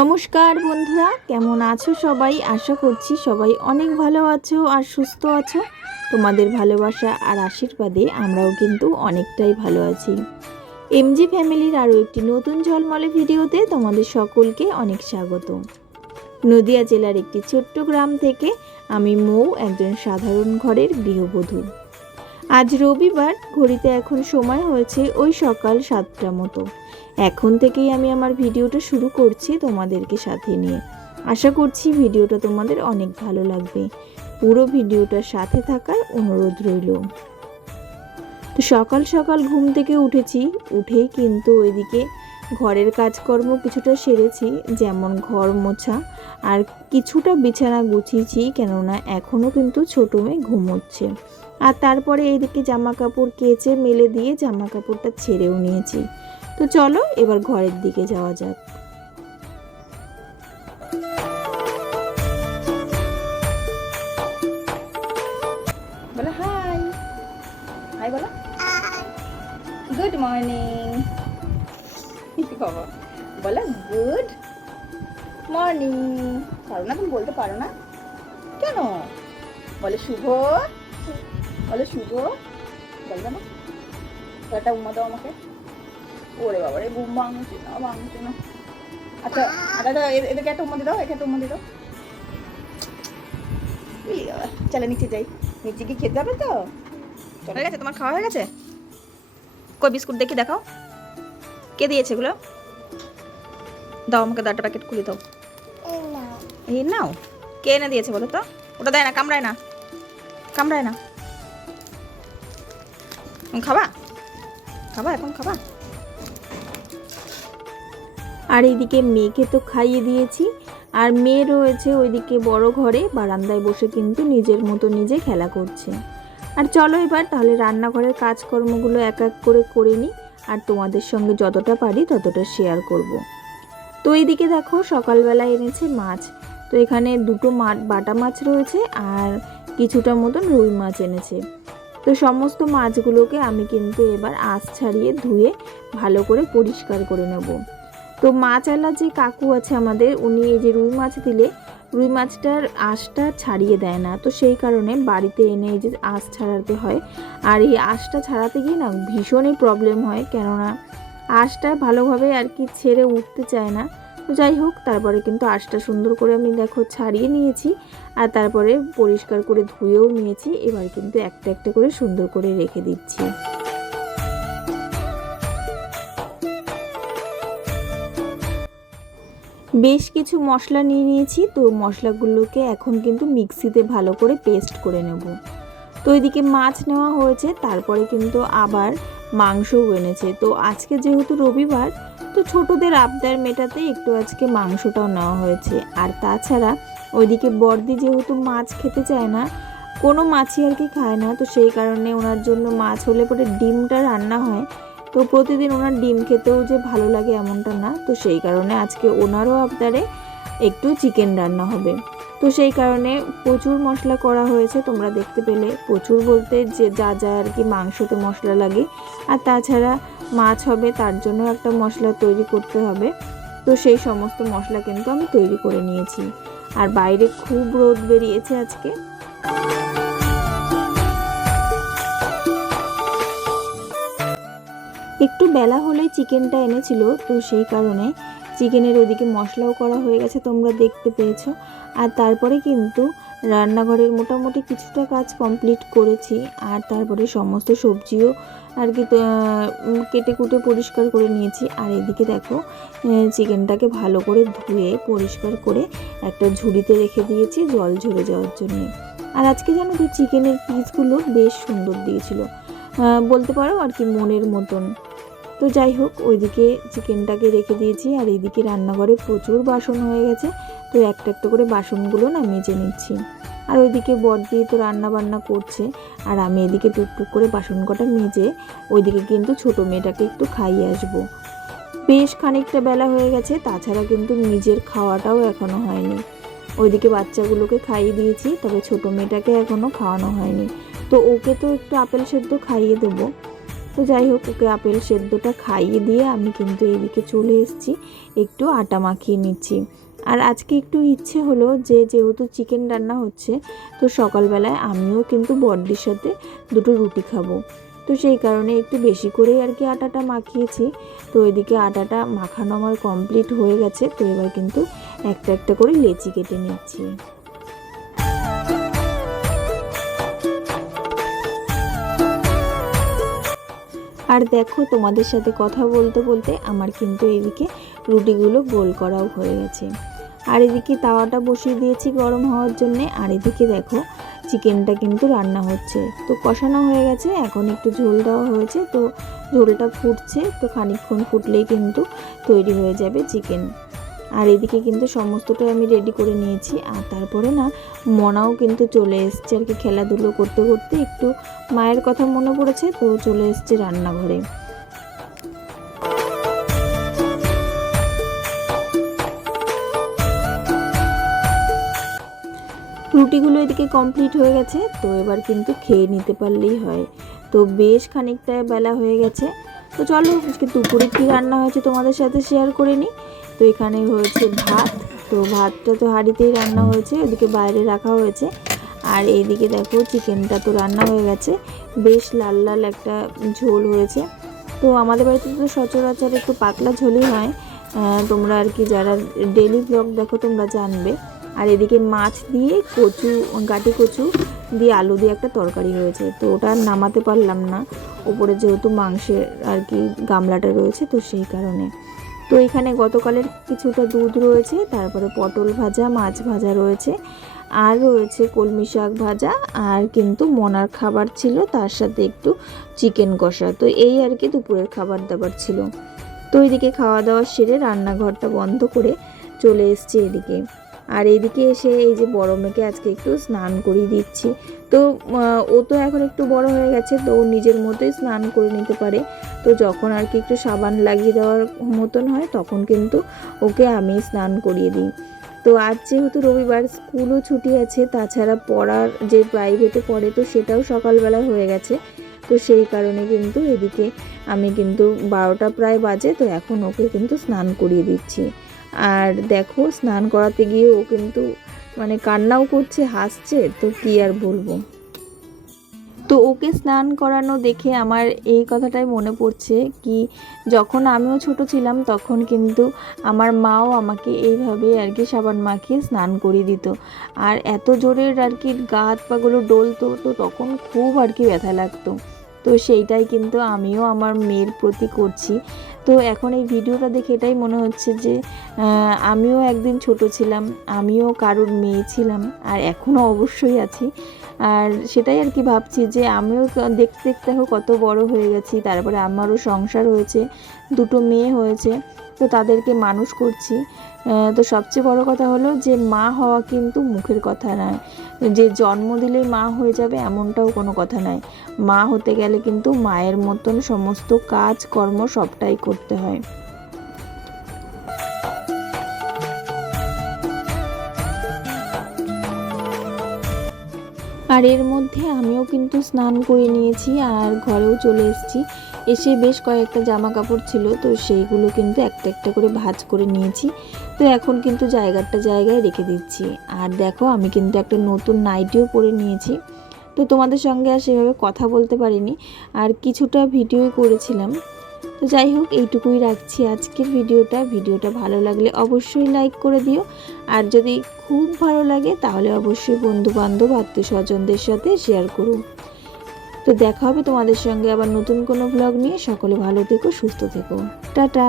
নমস্কার বন্ধুরা, কেমন আছো সবাই? আশা করছি সবাই অনেক ভালো আছো আর সুস্থ আছো। তোমাদের ভালোবাসা আর আশীর্বাদে আমরাও কিন্তু অনেকটাই ভালো আছি। এমজি ফ্যামিলির আরও একটি নতুন ঝলমলে ভিডিওতে তোমাদের সকলকে অনেক স্বাগত। নদিয়া জেলার একটি ছোট্ট গ্রাম থেকে আমি মৌ, একজন সাধারণ ঘরের গৃহবধূ। আজ রবিবার, ঘড়িতে এখন সময় হয়েছে ওই সকাল 7টা মতো। এখন থেকেই আমি আমার ভিডিওটা শুরু করছি তোমাদেরকে সাথে নিয়ে। আশা করছি ভিডিওটা তোমাদের অনেক ভালো লাগবে। পুরো ভিডিওটার সাথে থাকার অনুরোধ রইল। তো সকাল সকাল ঘুম থেকে উঠেই কিন্তু ওইদিকে ঘরের কাজকর্ম কিছুটা সেরেছি, যেমন ঘর মোছা আর কিছুটা বিছানা গুছিয়েছি, কেননা এখনও কিন্তু ছোটো মেয়ে ঘুমোচ্ছে। আর তারপরে এদিকে জামা কাপড় কেচে মেলে দিয়ে জামা কাপড়টা ছেড়েও নিয়েছি। তো চলো এবার ঘরের দিকে যাওয়া যাক। বলো হাই। হাই বলো। Good morning. বাবা বলো গুড মর্নিং। পারো না? তুমি বলতে পারো না কেন? বলে শুভ। বলে শুভ। বলবে না? একটা উম্মা দাও আমাকে। ওরে বাবা রে, ঘুম ভাঙছে না। আচ্ছা আচ্ছা, এদেরকে একটা উম্মা দিয়ে দাও, একে একটা উম্মা দিয়ে দাও। চলে নিচে যাই। নিচে কি খেতে হবে তো? হয়ে গেছে? তোমার খাওয়া হয়ে গেছে? কই বিস্কুট দেখি, দেখাও। কে দিয়েছে এগুলো? দাও আমাকে, 10টা প্যাকেট খুলে দাও। এই নাও। কে এনে দিয়েছে বলো তো? ওটা দেয় না, কামড়ায় না। খাবা এখন খাবা? আর এইদিকে মেয়েকে তো খাইয়ে দিয়েছি, আর মেয়ে রয়েছে ওইদিকে বড় ঘরে বারান্দায় বসে কিন্তু নিজের মতো নিজে খেলা করছে। আর চলো এবার তাহলে রান্নাঘরের কাজকর্মগুলো এক এক করে নিই, আর তোমাদের সঙ্গে যতটা পারি ততটা শেয়ার করব। তো এইদিকে দেখো সকালবেলা এনেছে মাছ। তো এখানে 2টো বাটা মাছ রয়েছে আর কিছুটা মতন রুই মাছ এনেছে। তো সমস্ত মাছগুলোকে আমি কিন্তু এবার আঁশ ছাড়িয়ে ধুয়ে ভালো করে পরিষ্কার করে নেব। তো মাছওয়ালা যে কাকু আছে আমাদের, উনি এই যে রুই মাছ দিলে রুই মাছটার আঁশটা ছাড়িয়ে দেয় না। তো সেই কারণে বাড়িতে এনে এই যে আঁশ ছাড়াতে হয়। আর এই আঁশটা ছাড়াতে গিয়ে না ভীষণই প্রবলেম হয়, কেননা আঁশটা ভালোভাবে আর কি ছেড়ে উঠতে চায় না। তো যাই হোক, তারপরে কিন্তু আঁশটা সুন্দর করে আমি দেখো ছাড়িয়ে নিয়েছি, আর তারপরে পরিষ্কার করে ধুয়েও নিয়েছি। এবার কিন্তু একটা একটা করে সুন্দর করে রেখে দিচ্ছি। বেশ কিছু মশলা নিয়ে নিয়েছি। তো মশলাগুলোকে এখন কিন্তু মিক্সিতে ভালো করে পেস্ট করে নেব। তো এদিকে মাছ নেওয়া হয়েছে, তারপরে কিন্তু আবার মাংসও এনেছে। তো আজকে যেহেতু রবিবার, তো ছোটদের আবদার মেটাতে একটু আজকে মাংসটাও নেওয়া হয়েছে। আর তাছাড়া ওইদিকে বড়দি যেহেতু মাছ খেতে চায় না, কোনো মাছই আর কি খায় না, তো সেই কারণে ওনার জন্য মাছ হলে পরে ডিমটা রান্না হয়। তো প্রতিদিন ওনার ডিম খেতেও যে ভালো লাগে এমনটা না, তো সেই কারণে আজকে ওনারও আবদারে একটু চিকেন রান্না হবে। তো সেই কারণে প্রচুর মশলা করা হয়েছে, তোমরা দেখতে পেলে। প্রচুর বলতে যে যা যা আর কি মাংসতে মশলা লাগে, আর তাছাড়া মাছ হবে তার জন্য একটা মশলা তৈরি করতে হবে। তো সেই সমস্ত মশলা কিন্তু আমি তৈরি করে নিয়েছি। আর বাইরে খুব রোদ বেরিয়েছে আজকে। একটু বেলা হলেই চিকেনটা এনেছিল, তো সেই কারণে চিকেনের ওদিকে মশলাও করা হয়ে গেছে, তোমরা দেখতে পেয়েছো। আর তারপরে কিন্তু রান্নাঘরের মোটামুটি কিছুটা কাজ কমপ্লিট করেছি। আর তারপরে সমস্ত সবজিও আর কি কেটে কুটে পরিষ্কার করে নিয়েছি। আর এদিকে দেখো চিকেনটাকে ভালো করে ধুয়ে পরিষ্কার করে একটা ঝুড়িতে রেখে দিয়েছি জল ঝরে যাওয়ার জন্য। আর আজকে জানো তো চিকেনের পিসগুলো বেশ সুন্দর দিয়েছিল, বলতে পারো আর কি মনের মতন। তো যাই হোক, ওইদিকে চিকেনটাকে রেখে দিয়েছি। আর এইদিকে রান্নাঘরে প্রচুর বাসন হয়ে গেছে, তো একটা একটা করে বাসনগুলো না মেজে নিচ্ছি। আর ওইদিকে বড়দি তো রান্না বান্না করছে, আর আমি এদিকে টুকটুক করে বাসন কটা মেজে ওইদিকে কিন্তু ছোটো মেয়েটাকে একটু খাইয়ে আসবো। বেশ খানিকটা বেলা হয়ে গেছে, তাছাড়া কিন্তু নিজের খাওয়াটাও এখনও হয়নি। ওইদিকে বাচ্চাগুলোকে খাইয়ে দিয়েছি, তবে ছোটো মেয়েটাকে এখনও খাওয়ানো হয়নি। তো ওকে তো একটু আপেল সেদ্ধ খাইয়ে দেবো। তো যাই হোক, ওকে আপেল সেদ্ধটা খাইয়ে দিয়ে আমি কিন্তু এইদিকে চলে এসেছি, একটু আটা মাখিয়ে নিচ্ছি। আর আজকে একটু ইচ্ছে হলো যে যেহেতু চিকেন রান্না হচ্ছে, তো সকালবেলায় আমিও কিন্তু বড়দির সাথে দুটো রুটি খাবো। তো সেই কারণে একটু বেশি করেই আর কি আটাটা মাখিয়েছি। তো এদিকে আটাটা মাখানো আমার কমপ্লিট হয়ে গেছে। তো এবার কিন্তু একটা একটা করে লেচি কেটে নিচ্ছি। আর দেখো, তোমাদের সাথে কথা বলতে বলতে আমার কিন্তু এদিকে রুটিগুলো গোল করাও হয়ে গেছে। আর এদিকে তাওয়াটা বসিয়ে দিয়েছি গরম হওয়ার জন্যে। আর এদিকে দেখো, চিকেনটা কিন্তু রান্না হচ্ছে। তো কষানো হয়ে গেছে, এখন একটু ঝোল দেওয়া হয়েছে। তো ঝোলটা ফুটছে, তো খানিকক্ষণ ফুটলেই কিন্তু তৈরি হয়ে যাবে চিকেন। আর এদিকে কিন্তু সমস্তটাই আমি রেডি করে নিয়েছি। আর তারপরে না, মনাও কিন্তু চলে এসছে আর কি, খেলাধুলো করতে করতে একটু মায়ের কথা মনে পড়েছে, তো চলে এসছে রান্নাঘরে। রুটিগুলো এদিকে কমপ্লিট হয়ে গেছে। তো এবার কিন্তু খেয়ে নিতে পারলেই হয়। তো বেশ খানিকটা বেলা হয়ে গেছে। তো চলো আজকে দুপুরে কী রান্না হয়েছে তোমাদের সাথে শেয়ার করে নিই। তো এখানে হয়েছে ভাত। তো ভাতটা তো হাঁড়িতেই রান্না হয়েছে, ওদিকে বাইরে রাখা হয়েছে। আর এইদিকে দেখো, চিকেনটা তো রান্না হয়ে গেছে, বেশ লাল লাল একটা ঝোল হয়েছে। তো আমাদের বাড়িতে তো সচরাচর একটু পাতলা ঝোলই হয়। তোমরা আর কি যারা ডেলি ব্লগ দেখো তোমরা জানবে। আর এদিকে মাছ দিয়ে কচু, গাটি কচু দিয়ে আলু দিয়ে একটা তরকারি হয়েছে। তো ওটা নামাতে পারলাম না, ওপরে যেহেতু মাংসের আর কি গামলাটা রয়েছে, তো সেই কারণে। তো এখানে গতকালের কিছুটা দুধ রয়েছে, তারপরে পটল ভাজা, মাছ ভাজা রয়েছে, আর রয়েছে কলমি শাক ভাজা, আর কিন্তু মনার খাবার ছিল, তার সাথে একটু চিকেন কষা। তো এই আর কি দুপুরের খাবার দাবার ছিল। তো এদিকে খাওয়া দাওয়া সেরে রান্নাঘরটা বন্ধ করে চলে এসছি এদিকে। আর এইদিকে এসে এই যে বড় মেয়েকে আজকে একটু স্নান করিয়ে দিচ্ছি। তো ও তো এখন একটু বড় হয়ে গেছে, তো ও নিজের মতোই স্নান করে নিতে পারে। তো যখন আর কি একটু সাবান লাগিয়ে দেওয়ার মতন হয়, তখন কিন্তু ওকে আমি স্নান করিয়ে দিই। তো আজ যেহেতু রবিবার, স্কুলও ছুটি আছে, তাছাড়া পড়ার যে প্রাইভেটে পড়ে, তো সেটাও সকালবেলা হয়ে গেছে। তো সেই কারণে কিন্তু এদিকে আমি কিন্তু 12টা প্রায় বাজে, তো এখন ওকে কিন্তু স্নান করিয়ে দিচ্ছি। আর দেখো, স্নান করাতে গিয়ে ও কিন্তু মানে কান্নাও করছে, হাসছে, তো কি আর বলবো। তো ওকে স্নান করানো দেখে আমার এই কথাটাই মনে পড়ছে কি, যখন আমিও ছোট ছিলাম তখন কিন্তু আমার মাও আমাকে এইভাবে আর কি সাবান মাখিয়ে স্নান করিয়ে দিত। আর এত জোরের আর কি গা হাত পাগুলো ডলতো, তো তখন খুব আর কি ব্যথা লাগতো। তো সেইটাই কিন্তু আমিও আমার মেয়ের প্রতি করছি। তো এখন এই ভিডিওটা দেখে এটাই মনে হচ্ছে যে আমিও একদিন ছোট ছিলাম, আমিও কারোর মেয়ে ছিলাম, আর এখনও অবশ্যই আছি। আর সেটাই আর কি ভাবছি যে আমিও দেখতে দেখতে কত বড় হয়ে গেছি, তারপরে আমারও সংসার হয়েছে, দুটো মেয়ে হয়েছে, তো তাদেরকে মানুষ করছি। তো সবচেয়ে বড় কথা হলো যে মা হওয়া কিন্তু মুখের কথা নয়, যে জন্ম দিলেই মা হয়ে যাবে এমনটাও কোনো কথা নয়। মা হতে গেলে কিন্তু মায়ের মতন সমস্ত কাজ কর্ম সবটাই করতে হয়। আর এর মধ্যে আমিও কিন্তু স্নান করে নিয়েছি, আর ঘরেও চলে এসেছি। এসে বেশ কয়েকটা জামা কাপড় ছিল, তো সেইগুলো কিন্তু একটা একটা করে ভাঁজ করে নিয়েছি। তো এখন কিন্তু জায়গায় রেখে দিচ্ছি। আর দেখো, আমি কিন্তু একটা নতুন নাইটিও পরে নিয়েছি। তো তোমাদের সঙ্গে আর সেভাবে কথা বলতে পারিনি, আর কিছুটা ভিডিও করেছিলাম। তো যাই হোক, এইটুকুই রাখছি আজকের ভিডিওটা ভালো লাগলে অবশ্যই লাইক করে দিও। আর যদি খুব ভালো লাগে তাহলে অবশ্যই বন্ধু বান্ধব আত্মীয় স্বজনদের সাথে শেয়ার করো। তো দেখা হবে তোমাদের সঙ্গে আবার নতুন কোনো ব্লগ নিয়ে। সকলে ভালো থেকো, সুস্থ থেকো, টাটা।